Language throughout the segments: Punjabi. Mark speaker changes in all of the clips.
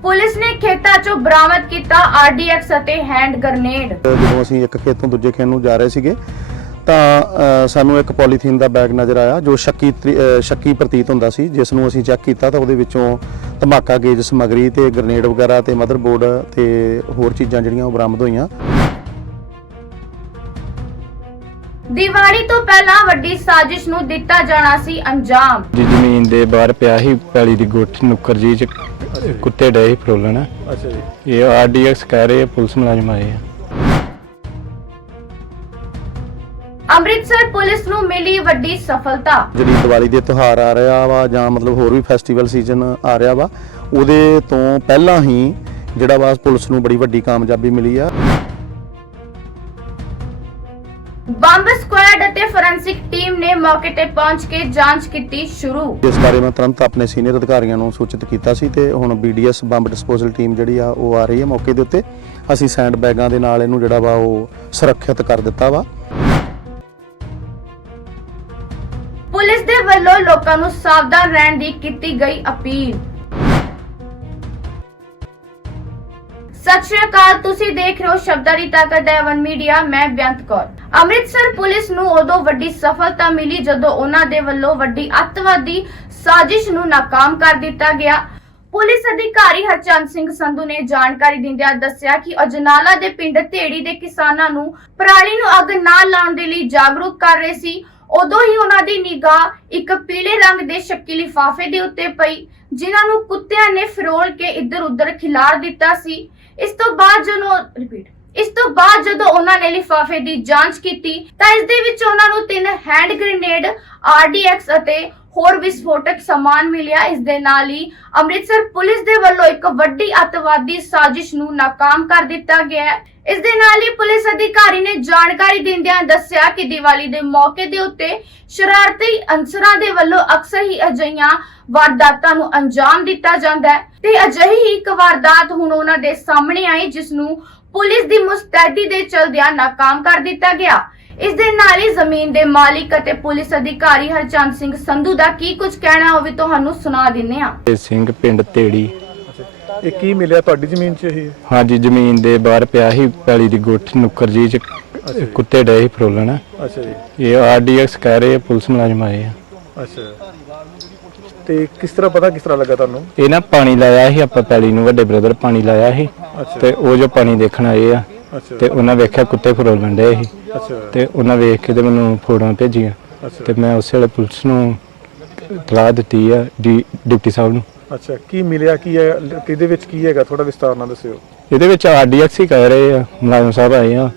Speaker 1: ਪੁਲਿਸ ਨੇ ਖੇਤਾਂ 'ਚੋਂ ਬਰਾਮਦ ਕੀਤਾ ਆਰਡੀਐਕਸ ਅਤੇ ਹੈਂਡ ਗ੍ਰਨੇਡ।
Speaker 2: ਜਦੋਂ ਅਸੀਂ ਇੱਕ ਖੇਤ ਤੋਂ ਦੂਜੇ ਖੇਤ ਨੂੰ ਜਾ ਰਹੇ ਸੀਗੇ ਤਾਂ ਸਾਨੂੰ ਇੱਕ ਪੋਲੀਥੀਨ ਦਾ ਬੈਗ ਨਜ਼ਰ ਆਇਆ ਜੋ ਸ਼ੱਕੀ ਪ੍ਰਤੀਤ ਹੁੰਦਾ ਸੀ, ਜਿਸ ਨੂੰ ਅਸੀਂ ਚੈੱਕ ਕੀਤਾ ਤਾਂ ਉਹਦੇ ਵਿੱਚੋਂ ਧਮਾਕਾ ਗੇਜ ਸਮੱਗਰੀ ਤੇ ਗ੍ਰਨੇਡ ਵਗੈਰਾ ਤੇ ਮਦਰਬੋਰਡ ਤੇ ਹੋਰ ਚੀਜ਼ਾਂ ਜਿਹੜੀਆਂ ਉਹ ਬਰਾਮਦ ਹੋਈਆਂ।
Speaker 1: ਦੀਵਾਲੀ ਤੋਂ ਪਹਿਲਾਂ ਵੱਡੀ ਸਾਜ਼ਿਸ਼ ਨੂੰ ਦਿੱਤਾ ਜਾਣਾ ਸੀ ਅੰਜਾਮ।
Speaker 3: ਜੀ ਜ਼ਮੀਨ ਦੇ ਬਾਹਰ ਪਿਆ ਸੀ ਪੈਲੀ ਦੀ ਗੁੱਠ ਨੁੱਕਰ ਜੀ ਚ ਕੁੱਤੇ ਡਏ ਫਰੋਲਣ।
Speaker 2: ਅੱਛਾ ਜੀ।
Speaker 3: ਇਹ ਆਰਡੀਐਕਸ ਕਹਿ ਰਹੇ ਪੁਲਿਸ ਮੁਲਾਜ਼ਮ ਆਏ ਆ।
Speaker 1: ਅੰਮ੍ਰਿਤਸਰ ਪੁਲਿਸ ਨੂੰ ਮਿਲੀ ਵੱਡੀ ਸਫਲਤਾ।
Speaker 2: ਜਿਹੜੀ ਦੀਵਾਲੀ ਦੇ ਤਿਉਹਾਰ ਆ ਰਿਹਾ ਵਾ ਜਾਂ ਮਤਲਬ ਹੋਰ ਵੀ ਫੈਸਟੀਵਲ ਸੀਜ਼ਨ ਆ ਰਿਹਾ ਵਾ, ਉਹਦੇ ਤੋਂ ਪਹਿਲਾਂ ਹੀ ਜਿਹੜਾ ਵਾ ਪੁਲਿਸ ਨੂੰ ਬੜੀ ਵੱਡੀ ਕਾਮਯਾਬੀ ਮਿਲੀ ਆ।
Speaker 1: ਬੰਬ ਸਕੁਐਡ ਅਤੇ ਫੋਰੈਂਸਿਕ ਟੀਮ ਨੇ ਮੌਕੇ ਤੇ ਪਹੁੰਚ ਕੇ ਜਾਂਚ ਕੀਤੀ ਸ਼ੁਰੂ।
Speaker 2: ਇਸ ਬਾਰੇ ਮੈਂ ਤੁਰੰਤ ਆਪਣੇ ਸੀਨੀਅਰ ਅਧਿਕਾਰੀਆਂ ਨੂੰ ਸੂਚਿਤ ਕੀਤਾ ਸੀ ਤੇ ਹੁਣ BDS ਬੰਬ ਡਿਸਪੋਜ਼ਲ ਟੀਮ ਜਿਹੜੀ ਆ ਉਹ ਆ ਰਹੀ ਹੈ ਮੌਕੇ ਦੇ ਉੱਤੇ। ਅਸੀਂ ਸੈਂਡ ਬੈਗਾਂ ਦੇ ਨਾਲ ਇਹਨੂੰ ਜਿਹੜਾ ਵਾ ਉਹ ਸੁਰੱਖਿਅਤ ਕਰ ਦਿੱਤਾ ਵਾ।
Speaker 1: ਪੁਲਿਸ ਦੇ ਵੱਲੋਂ ਲੋਕਾਂ ਨੂੰ ਸਾਵਧਾਨ ਰਹਿਣ ਦੀ ਕੀਤੀ ਗਈ ਅਪੀਲ। ਸਤਿ ਸ਼੍ਰੀ ਅਕਾਲ, ਤੁਸੀਂ ਦੇਖ ਰਹੇ ਹੋ ਸ਼ਬਦਾਂ ਦੀ ਤਾਕਤ ਏਵਨ ਮੀਡੀਆ। ਮੈਂ ਬੇਅੰਤ ਕੌਰ। ਅੰਮ੍ਰਿਤਸਰ ਪੁਲਿਸ ਨੂੰ ਉਦੋਂ ਵੱਡੀ ਸਫਲਤਾ ਮਿਲੀ ਜਦੋਂ ਉਹਨਾਂ ਦੇ ਵੱਲੋਂ ਵੱਡੀ ਅੱਤਵਾਦੀ ਸਾਜ਼ਿਸ਼ ਨੂੰ ਨਾਕਾਮ ਕਰ ਦਿੱਤਾ ਗਿਆ। ਪੁਲਿਸ ਅਧਿਕਾਰੀ ਹਰਚੰਦ ਸਿੰਘ ਸੰਧੂ ਨੇ ਜਾਣਕਾਰੀ ਦਿੰਦਿਆਂ ਦੱਸਿਆ ਕਿ ਅਜਨਾਲਾ ਦੇ ਪਿੰਡ ਢੇੜੀ ਦੇ ਕਿਸਾਨਾਂ ਨੂੰ ਪਰਾਲੀ ਨੂੰ ਅੱਗ ਨਾ ਲਾਉਣ ਦੇ ਲਈ ਜਾਗਰੂਕ ਕਰ ਰਹੇ ਸੀ। ਉਦੋਂ ਹੀ ਉਹਨਾਂ ਦੀ ਨਿਗਾਹ ਇੱਕ ਪੀਲੇ ਰੰਗ ਦੇ ਸ਼ੱਕੀ ਲਿਫਾਫੇ ਦੇ ਉੱਤੇ ਪਈ, ਜਿਨ੍ਹਾਂ ਨੂੰ ਕੁੱਤਿਆਂ ਨੇ ਫਰੋਲ ਕੇ ਇੱਧਰ-ਉੱਧਰ ਖਿਲਾਰ ਦਿੱਤਾ ਸੀ। ਇਸ ਤੋਂ ਬਾਅਦ ਜਦੋਂ ਉਹਨਾਂ ਨੇ ਲਿਫਾਫੇ ਦੀ ਜਾਂਚ ਕੀਤੀ ਤਾਂ ਇਸ ਦੇ ਵਿੱਚ ਉਹਨਾਂ ਨੂੰ 3 ਹੈਂਡ ਗ੍ਰਨੇਡ, ਆਰਡੀਐਕਸ ਅਤੇ ਹੋਰ ਵਿਸਫੋਟਕ ਸਮਾਨ ਮਿਲਿਆ। ਇਸ ਦੇ ਨਾਲ ਹੀ ਅੰਮ੍ਰਿਤਸਰ ਪੁਲਿਸ ਦੇ ਵੱਲੋਂ ਇੱਕ ਵੱਡੀ ਅੱਤਵਾਦੀ ਸਾਜ਼ਿਸ਼ ਨੂੰ ਨਾਕਾਮ ਕਰ ਦਿੱਤਾ ਗਿਆ ਹੈ। ਇਸ ਦੇ ਨਾਲ ਹੀ ਪੁਲਿਸ ਅਧਿਕਾਰੀ ਨੇ ਜਾਣਕਾਰੀ ਦਿੰਦਿਆਂ ਦੱਸਿਆ ਕਿ ਦੀਵਾਲੀ ਦੇ ਮੌਕੇ ਦੇ ਉੱਤੇ ਸ਼ਰਾਰਤੀ ਅਨਸਰਾਂ ਦੇ ਵੱਲੋਂ ਅਕਸਰ ਹੀ ਅਜਿਹੀਆਂ ਵਾਰਦਾਤਾਂ ਨੂੰ ਅੰਜਾਮ ਦਿੱਤਾ ਜਾਂਦਾ ਹੈ ਤੇ ਅਜਿਹੀ ਹੀ ਇੱਕ ਵਾਰਦਾਤ ਹੁਣ ਉਹਨਾਂ ਦੇ ਸਾਹਮਣੇ ਆਈ, ਜਿਸ ਨੂੰ ਪੁਲਿਸ ਦੀ ਮੁਸਤੈਦੀ ਦੇ ਚਲਦਿਆਂ ਨਾਕਾਮ ਕਰ ਦਿੱਤਾ ਗਿਆ। ਇਸ ਦੇ ਨਾਲ ਹੀ ਜ਼ਮੀਨ ਦੇ ਮਾਲਿਕ ਅਤੇ ਪੁਲਿਸ ਅਧਿਕਾਰੀ ਹਰਚੰਦ ਸਿੰਘ ਸੰਧੂ ਦਾ ਕੀ ਕੁਝ ਕਹਿਣਾ ਉਹ ਵੀ ਤੁਹਾਨੂੰ ਸੁਣਾ ਦਿੰਨੇ ਆ।
Speaker 3: ਸਿੰਘ ਪਿੰਡ ਢੇੜੀ।
Speaker 4: ਇਹ ਕੀ ਮਿਲਿਆ ਤੁਹਾਡੀ ਜ਼ਮੀਨ 'ਚ ਇਹ?
Speaker 3: ਹਾਂਜੀ ਜ਼ਮੀਨ ਦੇ ਬਾਹਰ ਪਿਆ ਸੀ ਪੈਲੀ ਦੀ ਗੁੱਠ ਨੁੱਕਰ ਜੀ ਚ ਕੁੱਤੇ ਡਏ ਫਰੋਲਣ।
Speaker 4: ਅੱਛਾ ਜੀ।
Speaker 3: ਇਹ ਆਰਡੀਐਕਸ ਕਹਿ ਰਹੇ ਪੁਲਿਸ ਮੁਲਾਜ਼ਮ ਆਏ ਆ।
Speaker 4: ਅੱਛਾ, ਤੇ ਕਿਸ ਤਰ੍ਹਾਂ ਲੱਗਾ ਤੁਹਾਨੂੰ?
Speaker 3: ਇਹ ਨਾ ਪਾਣੀ ਲਾਇਆ ਸੀ ਆਪਾਂ ਪੈਲੀ ਨੂੰ, ਵੱਡੇ ਬ੍ਰਦਰ ਪਾਣੀ ਲਾਇਆ ਸੀ ਤੇ ਉਹ ਜੋ ਪਾਣੀ ਦੇਖਣ ਆਏ ਆ ਤੇ ਉਹਨਾਂ ਵੇਖਿਆ ਕੁੱਤੇ ਫਰੋਲਣ ਡਏ ਸੀ ਤੇ ਉਹਨਾਂ ਵੇਖ ਕੇ ਤੇ ਮੈਨੂੰ ਫੋਟੋਆਂ ਭੇਜੀਆਂ ਤੇ ਮੈਂ ਉਸੇ ਵੇਲੇ ਪੁਲਿਸ ਨੂੰ ਇਤਲਾਹ ਦਿੱਤੀ ਆ ਡਿਪਟੀ ਸਾਹਿਬ ਨੂੰ।
Speaker 4: ਅੱਛਾ, ਕੀ ਮਿਲਿਆ, ਕੀ ਹੈ, ਕਿਹਦੇ ਵਿੱਚ ਕੀ ਹੈਗਾ, ਥੋੜਾ ਵਿਸਤਾਰ ਨਾਲ ਦੱਸਿਓ।
Speaker 3: ਇਹਦੇ ਵਿੱਚ ਆਰਡੀਐਕਸ ਹੀ ਕਹਿ ਰਹੇ ਆ, ਮੁਲਾਜ਼ਮ ਸਾਹਿਬ ਆਏ ਆ।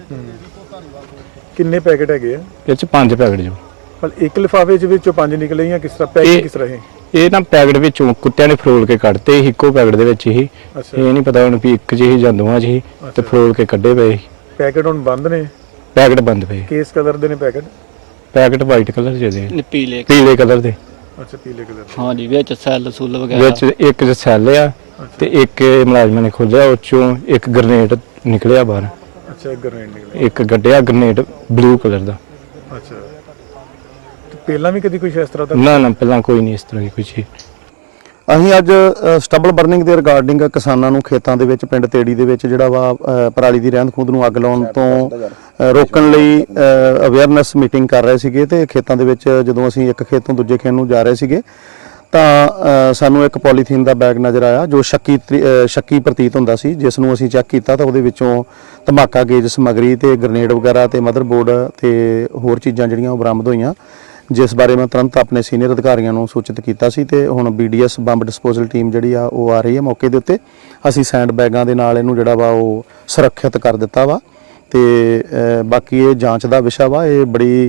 Speaker 4: ਕਿੰਨੇ ਪੈਕੇਟ ਹੈਗੇ ਆ?
Speaker 3: ਇਹ ਚ 5 ਪੈਕਟ ਜੋ।
Speaker 4: ਪਰ ਇੱਕ ਲਿਫਾਫੇ ਦੇ ਵਿੱਚੋਂ 5 ਨਿਕਲੇ ਜਾਂ ਕਿਸ ਤਰ੍ਹਾਂ ਪੈਕੇਟ ਕਿਸ ਤਰ੍ਹਾਂ ਹੈ?
Speaker 3: ਇਹ ਨਾ ਪੈਕਟ ਵਿੱਚੋਂ ਕੁੱਤਿਆਂ ਨੇ ਫਰੋਲ ਕੇ ਕੱਢਤੇ ਇੱਕੋ ਪੈਕਟ ਦੇ ਵਿੱਚ ਹੀ। ਇਹ ਨਹੀਂ ਪਤਾ ਹੁਣ ਵੀ ਇੱਕ ਚ ਹੀ ਜਾਂ ਦੋਵਾਂ ਚ ਹੀ ਤੇ ਫਰੋਲ ਕੇ ਕੱਢੇ ਪਏ।
Speaker 4: ਪੈਕੇਟ ਹੁਣ ਬੰਦ ਨੇ?
Speaker 3: ਪੈਕਟ ਬੰਦ ਪਏ।
Speaker 4: ਕਿਸ ਕਲਰ ਦੇ ਨੇ ਪੈਕੇਟ?
Speaker 3: ਪੈਕਟ ਵਾਈਟ ਕਲਰ ਦੇ,
Speaker 5: ਪੀਲੇ
Speaker 3: ਕਲਰ ਦੇ।
Speaker 4: ਅੱਛਾ, ਪੀਲੇ ਕਲਰ।
Speaker 5: ਹਾਂਜੀ, ਵਿੱਚ ਸੈੱਲ ਸੁੱਲ ਵਗੈਰਾ
Speaker 3: ਵਿੱਚ ਇੱਕ ਚ ਸੈੱਲ ਆ ਤੇ ਇੱਕ ਮੁਲਾਜ਼ਮਾਂ ਨੇ ਖੋਲਿਆ, ਉਹ ਚੋਂ ਇੱਕ ਗ੍ਰਨੇਡ ਨਿਕਲਿਆ ਬਾਹਰ।
Speaker 4: ਅੱਛਾ, ਇੱਕ ਗ੍ਰਨੇਡ ਨਿਕਲਿਆ।
Speaker 3: ਇੱਕ ਗੱਡਿਆ ਗ੍ਰਨੇਡ ਬਲੂ ਕਲਰ ਦਾ।
Speaker 4: ਅੱਛਾ, ਤੇ ਪਹਿਲਾਂ ਵੀ ਕਦੀ ਕੁਝ ਇਸ ਤਰ੍ਹਾਂ ਦਾ?
Speaker 3: ਨਾ ਪਹਿਲਾਂ ਕੋਈ ਨਹੀਂ ਇਸ ਤਰ੍ਹਾਂ ਦੀ ਕੋਈ ਚੀਜ਼।
Speaker 2: ਅਸੀਂ ਅੱਜ ਸਟਬਲ ਬਰਨਿੰਗ ਦੇ ਰਿਗਾਰਡਿੰਗ ਕਿਸਾਨਾਂ ਨੂੰ ਖੇਤਾਂ ਦੇ ਵਿੱਚ ਪਿੰਡ ਤੇੜੀ ਦੇ ਵਿੱਚ ਜਿਹੜਾ ਵਾ ਪਰਾਲੀ ਦੀ ਰਹਿੰਦ ਖੂੰਹਦ ਨੂੰ ਅੱਗ ਲਾਉਣ ਤੋਂ ਰੋਕਣ ਲਈ ਅਵੇਅਰਨੈਸ ਮੀਟਿੰਗ ਕਰ ਰਹੇ ਸੀਗੇ ਤੇ ਖੇਤਾਂ ਦੇ ਵਿੱਚ ਜਦੋਂ ਅਸੀਂ ਇੱਕ ਖੇਤ ਤੋਂ ਦੂਜੇ ਖੇਤ ਨੂੰ ਜਾ ਰਹੇ ਸੀਗੇ ਤਾਂ ਸਾਨੂੰ ਇੱਕ ਪੋਲੀਥੀਨ ਦਾ ਬੈਗ ਨਜ਼ਰ ਆਇਆ ਜੋ ਸ਼ੱਕੀ ਪ੍ਰਤੀਤ ਹੁੰਦਾ ਸੀ, ਜਿਸ ਨੂੰ ਅਸੀਂ ਚੈੱਕ ਕੀਤਾ ਤਾਂ ਉਹਦੇ ਵਿੱਚੋਂ ਧਮਾਕਾ ਗੇਜ ਸਮੱਗਰੀ ਤੇ ਗ੍ਰਨੇਡ ਵਗੈਰਾ ਤੇ ਮਦਰਬੋਰਡ ਤੇ ਹੋਰ ਚੀਜ਼ਾਂ ਜਿਹੜੀਆਂ ਉਹ ਬਰਾਮਦ ਹੋਈਆਂ, ਜਿਸ ਬਾਰੇ ਮੈਂ ਤੁਰੰਤ ਆਪਣੇ ਸੀਨੀਅਰ ਅਧਿਕਾਰੀਆਂ ਨੂੰ ਸੂਚਿਤ ਕੀਤਾ ਸੀ ਤੇ ਹੁਣ BDS ਬੰਬ ਡਿਸਪੋਜ਼ਲ ਟੀਮ ਜਿਹੜੀ ਆ ਉਹ ਆ ਰਹੀ ਹੈ ਮੌਕੇ ਦੇ ਉੱਤੇ। ਅਸੀਂ ਸੈਂਡ ਬੈਗਾਂ ਦੇ ਨਾਲ ਇਹਨੂੰ ਜਿਹੜਾ ਵਾ ਉਹ ਸੁਰੱਖਿਅਤ ਕਰ ਦਿੱਤਾ ਵਾ ਤੇ ਬਾਕੀ ਇਹ ਜਾਂਚ ਦਾ ਵਿਸ਼ਾ ਵਾ। ਇਹ ਬੜੀ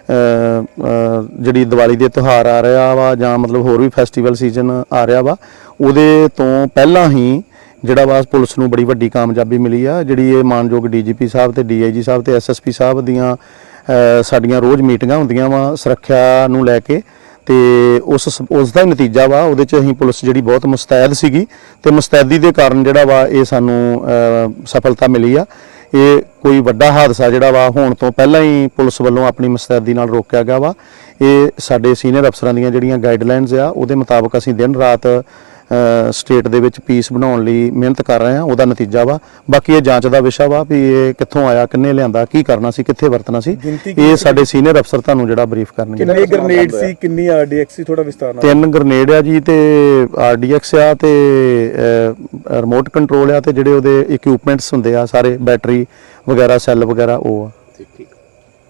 Speaker 2: ਜਿਹੜੀ ਦੀਵਾਲੀ ਦੇ ਤਿਉਹਾਰ ਆ ਰਿਹਾ ਵਾ ਜਾਂ ਮਤਲਬ ਹੋਰ ਵੀ ਫੈਸਟੀਵਲ ਸੀਜ਼ਨ ਆ ਰਿਹਾ ਵਾ, ਉਹਦੇ ਤੋਂ ਪਹਿਲਾਂ ਹੀ ਜਿਹੜਾ ਵਾ ਪੁਲਿਸ ਨੂੰ ਬੜੀ ਵੱਡੀ ਕਾਮਯਾਬੀ ਮਿਲੀ ਆ। ਜਿਹੜੀ ਇਹ ਮਾਨਯੋਗ DGP ਸਾਹਿਬ ਤੇ DIG ਸਾਹਿਬ ਤੇ SSP ਸਾਹਿਬ ਦੀਆਂ ਸਾਡੀਆਂ ਰੋਜ਼ ਮੀਟਿੰਗਾਂ ਹੁੰਦੀਆਂ ਵਾ ਸੁਰੱਖਿਆ ਨੂੰ ਲੈ ਕੇ ਤੇ ਉਸ ਦਾ ਨਤੀਜਾ ਵਾ। ਉਹਦੇ 'ਚ ਅਸੀਂ ਪੁਲਿਸ ਜਿਹੜੀ ਬਹੁਤ ਮੁਸਤੈਦ ਸੀਗੀ ਤੇ ਮੁਸਤੈਦੀ ਦੇ ਕਾਰਨ ਜਿਹੜਾ ਵਾ ਇਹ ਸਾਨੂੰ ਸਫਲਤਾ ਮਿਲੀ ਆ। ਇਹ ਕੋਈ ਵੱਡਾ ਹਾਦਸਾ ਜਿਹੜਾ ਵਾ ਹੋਣ ਤੋਂ ਪਹਿਲਾਂ ਹੀ ਪੁਲਿਸ ਵੱਲੋਂ ਆਪਣੀ ਮੁਸਤੈਦੀ ਨਾਲ ਰੋਕਿਆ ਗਿਆ ਵਾ। ਇਹ ਸਾਡੇ ਸੀਨੀਅਰ ਅਫਸਰਾਂ ਦੀਆਂ ਜਿਹੜੀਆਂ ਗਾਈਡਲਾਈਨਸ ਆ ਉਹਦੇ ਮੁਤਾਬਕ ਅਸੀਂ ਦਿਨ ਰਾਤ ਸਟੇਟ ਦੇ ਵਿੱਚ ਪੀਸ ਬਣਾਉਣ ਲਈ ਮਿਹਨਤ ਕਰ ਰਹੇ ਹਾਂ, ਉਹਦਾ ਨਤੀਜਾ ਵਾ। ਬਾਕੀ ਇਹ ਜਾਂਚ ਦਾ ਵਿਸ਼ਾ ਵਾ ਵੀ ਇਹ ਕਿੱਥੋਂ ਆਇਆ, ਕਿੰਨੇ ਲਿਆਂਦਾ, ਕੀ ਕਰਨਾ ਸੀ, ਕਿੱਥੇ ਵਰਤਣਾ ਸੀ, ਇਹ ਸਾਡੇ ਸੀਨੀਅਰ ਅਫਸਰ ਤੁਹਾਨੂੰ ਜਿਹੜਾ ਬਰੀਫ ਕਰਨਗੇ।
Speaker 4: ਕਿੰਨੇ ਗ੍ਰੇਨੇਡ ਸੀ, ਕਿੰਨੀ ਆਰਡੀਐਕਸ ਸੀ, ਥੋੜਾ ਵਿਸਤਾਰ ਨਾਲ।
Speaker 2: 3 ਗ੍ਰੇਨੇਡ ਆ ਜੀ, ਤੇ ਆਰਡੀਐਕਸ ਆ, ਤੇ ਰਿਮੋਟ ਕੰਟਰੋਲ ਆ, ਤੇ ਜਿਹੜੇ ਉਹਦੇ ਇਕਵਿਪਮੈਂਟਸ ਹੁੰਦੇ ਆ ਸਾਰੇ, ਬੈਟਰੀ ਵਗੈਰਾ, ਸੈੱਲ ਵਗੈਰਾ, ਉਹ ਆ।